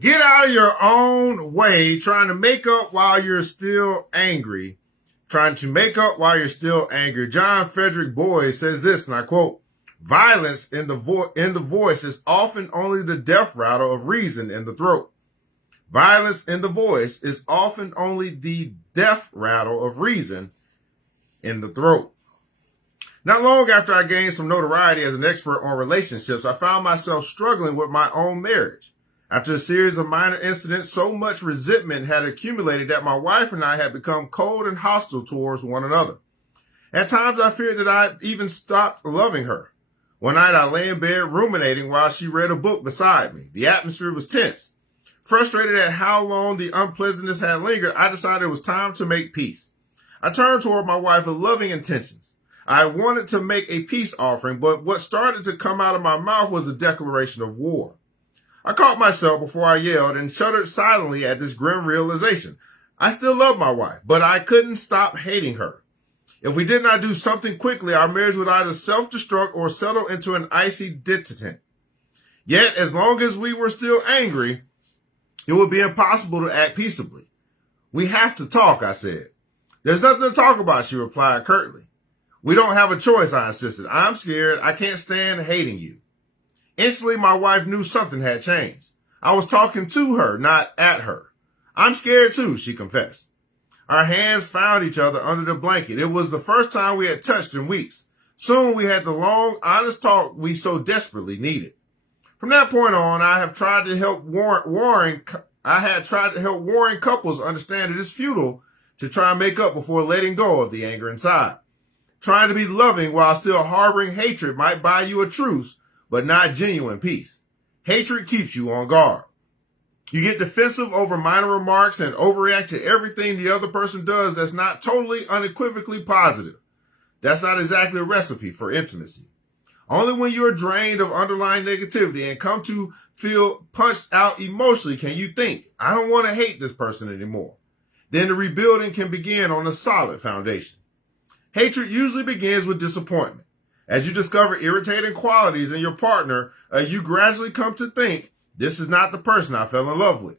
Get out of your own way, trying to make up while you're still angry. Trying to make up while you're still angry. John Frederick Boyd says this, and I quote, "Violence in the voice is often only the death rattle of reason in the throat." Violence in the voice is often only the death rattle of reason in the throat. Not long after I gained some notoriety as an expert on relationships, I found myself struggling with my own marriage. After a series of minor incidents, so much resentment had accumulated that my wife and I had become cold and hostile towards one another. At times, I feared that I even stopped loving her. One night, I lay in bed ruminating while she read a book beside me. The atmosphere was tense. Frustrated at how long the unpleasantness had lingered, I decided it was time to make peace. I turned toward my wife with loving intentions. I wanted to make a peace offering, but what started to come out of my mouth was a declaration of war. I caught myself before I yelled and shuddered silently at this grim realization. I still love my wife, but I couldn't stop hating her. If we did not do something quickly, our marriage would either self-destruct or settle into an icy detente. Yet, as long as we were still angry, it would be impossible to act peaceably. "We have to talk," I said. "There's nothing to talk about," she replied curtly. "We don't have a choice," I insisted. "I'm scared. I can't stand hating you." Instantly, my wife knew something had changed. I was talking to her, not at her. "I'm scared too," she confessed. Our hands found each other under the blanket. It was the first time we had touched in weeks. Soon we had the long, honest talk we so desperately needed. From that point on, I had tried to help warring couples understand it is futile to try and make up before letting go of the anger inside. Trying to be loving while still harboring hatred might buy you a truce, but not genuine peace. Hatred keeps you on guard. You get defensive over minor remarks and overreact to everything the other person does that's not totally unequivocally positive. That's not exactly a recipe for intimacy. Only when you're drained of underlying negativity and come to feel punched out emotionally can you think, "I don't want to hate this person anymore." Then the rebuilding can begin on a solid foundation. Hatred usually begins with disappointment. As you discover irritating qualities in your partner, you gradually come to think, "This is not the person I fell in love with."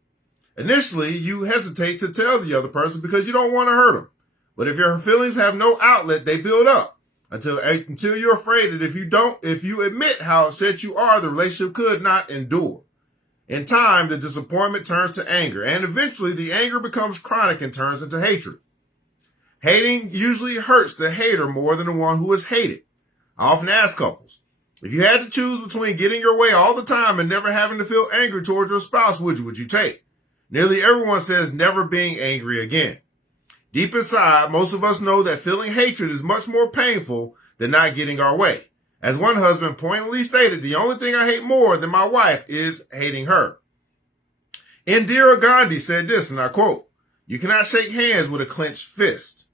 Initially, you hesitate to tell the other person because you don't want to hurt them. But if your feelings have no outlet, they build up until you're afraid that if you admit how upset you are, the relationship could not endure. In time, the disappointment turns to anger, and eventually the anger becomes chronic and turns into hatred. Hating usually hurts the hater more than the one who is hated. I often ask couples, if you had to choose between getting your way all the time and never having to feel angry towards your spouse, which would you take? Nearly everyone says never being angry again. Deep inside, most of us know that feeling hatred is much more painful than not getting our way. As one husband pointedly stated, "The only thing I hate more than my wife is hating her." Indira Gandhi said this, and I quote, "You cannot shake hands with a clenched fist."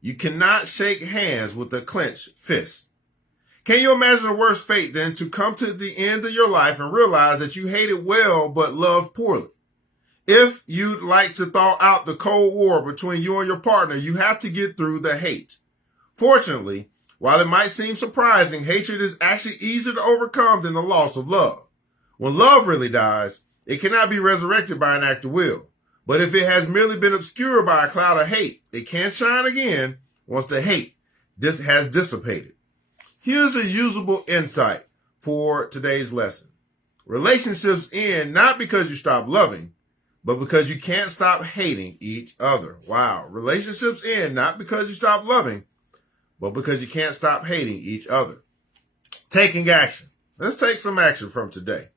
You cannot shake hands with a clenched fist. Can you imagine a worse fate than to come to the end of your life and realize that you hated well but loved poorly? If you'd like to thaw out the Cold War between you and your partner, you have to get through the hate. Fortunately, while it might seem surprising, hatred is actually easier to overcome than the loss of love. When love really dies, it cannot be resurrected by an act of will. But if it has merely been obscured by a cloud of hate, it can shine again once the hate has dissipated. Here's a usable insight for today's lesson. Relationships end not because you stop loving, but because you can't stop hating each other. Wow. Relationships end not because you stop loving, but because you can't stop hating each other. Taking action. Let's take some action from today.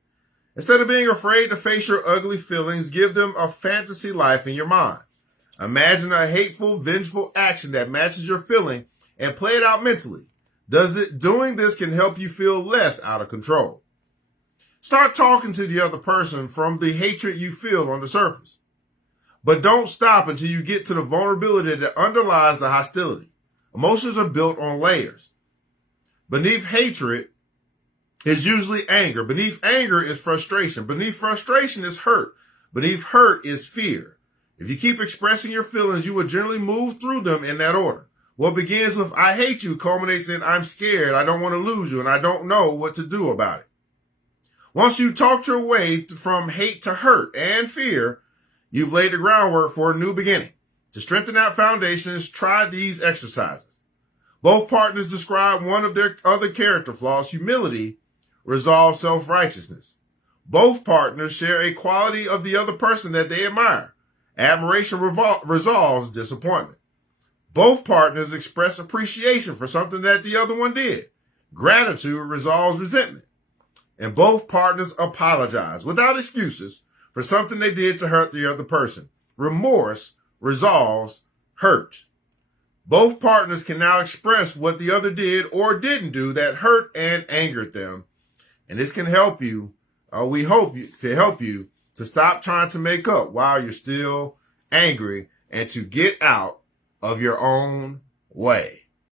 Instead of being afraid to face your ugly feelings, give them a fantasy life in your mind. Imagine a hateful, vengeful action that matches your feeling and play it out mentally. Doing this can help you feel less out of control. Start talking to the other person from the hatred you feel on the surface. But don't stop until you get to the vulnerability that underlies the hostility. Emotions are built on layers. Beneath hatred is usually anger. Beneath anger is frustration. Beneath frustration is hurt. Beneath hurt is fear. If you keep expressing your feelings, you will generally move through them in that order. What begins with "I hate you" culminates in "I'm scared, I don't want to lose you, and I don't know what to do about it." Once you talked your way from hate to hurt and fear, you've laid the groundwork for a new beginning. To strengthen that foundation, try these exercises. Both partners describe one of their other character flaws: humility, resolve, self-righteousness. Both partners share a quality of the other person that they admire. Admiration resolves disappointment. Both partners express appreciation for something that the other one did. Gratitude resolves resentment. And both partners apologize without excuses for something they did to hurt the other person. Remorse resolves hurt. Both partners can now express what the other did or didn't do that hurt and angered them. And this can help you, we hope to help you to stop trying to make up while you're still angry and to get out of your own way.